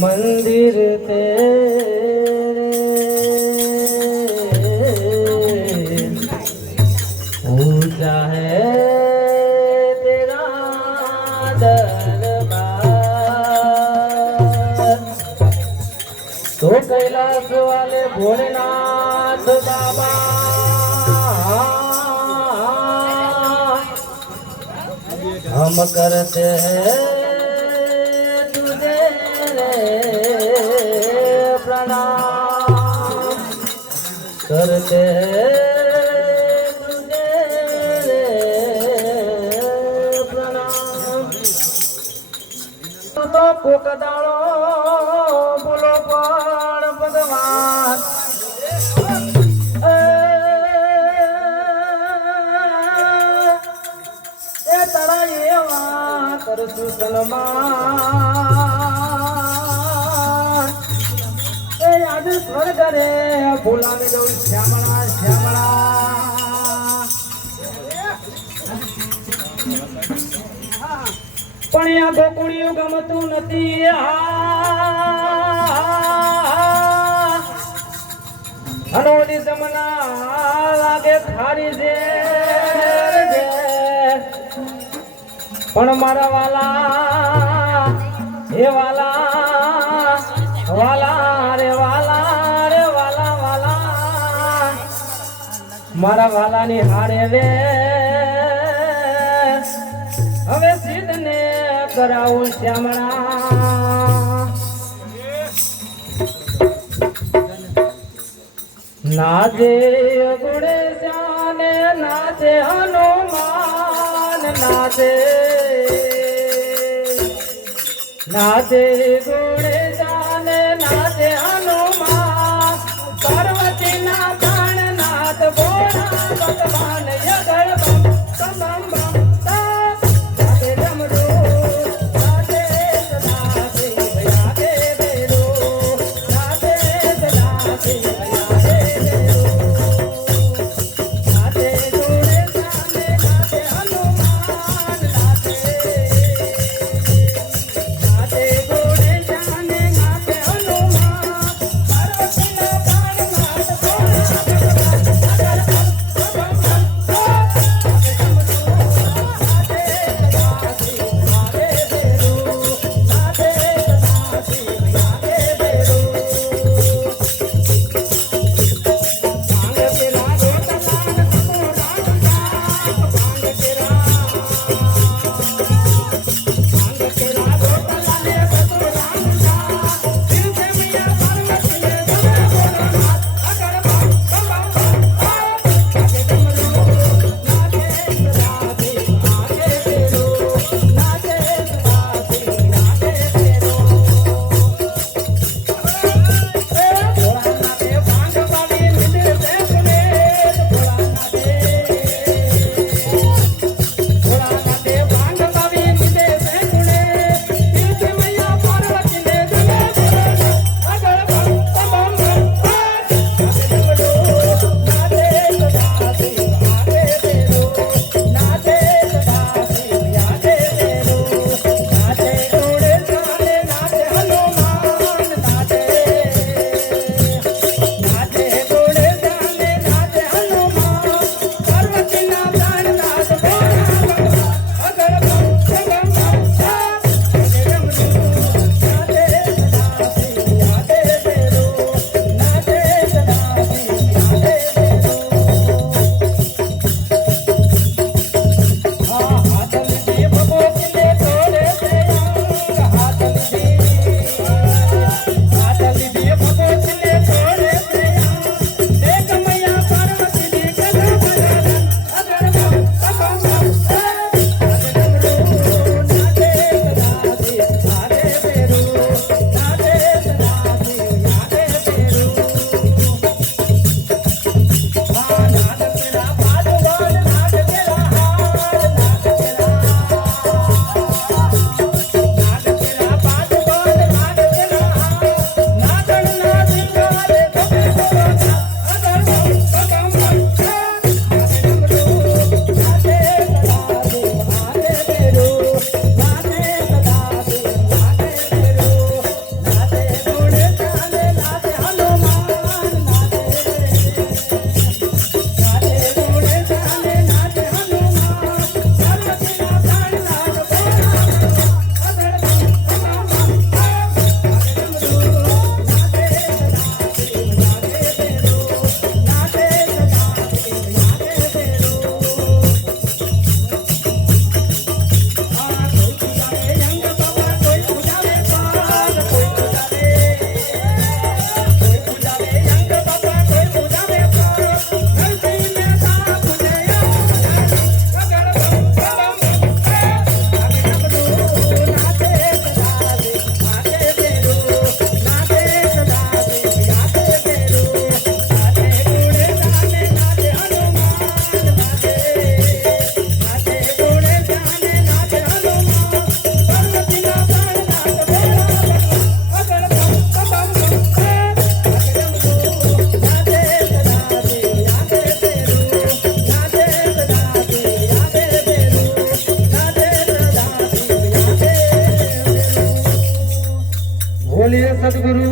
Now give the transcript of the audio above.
મંદિર તે પૂજા હે તેરા દરબાર. તો કૈલાસ વાલે ભોળેનાથ બાબા. હમ કરતે હૈ करते तुझे પ્રણામ તો કોક દાડો બોલો પણ ભગવાન એ, એ તારા એવા કરશું સન્માન આજે સ્વર્ગ રે બોલાવી દઉં શ્યામળા શ્યામળા. પણ આ ગોકુળિયું ગમતું નથી. અનોડી જમના લાગે ખારી છે પણ મારા વાલા હે વાલા વાલા મારા વાલાની હાડે વે. હવે સિદ્ધને કરાવું શ્યામણા નાદે ગુણે જાને, નાદે હનુમાન, નાદે. નાદે ગુણે ಜಗದ್ಗುರು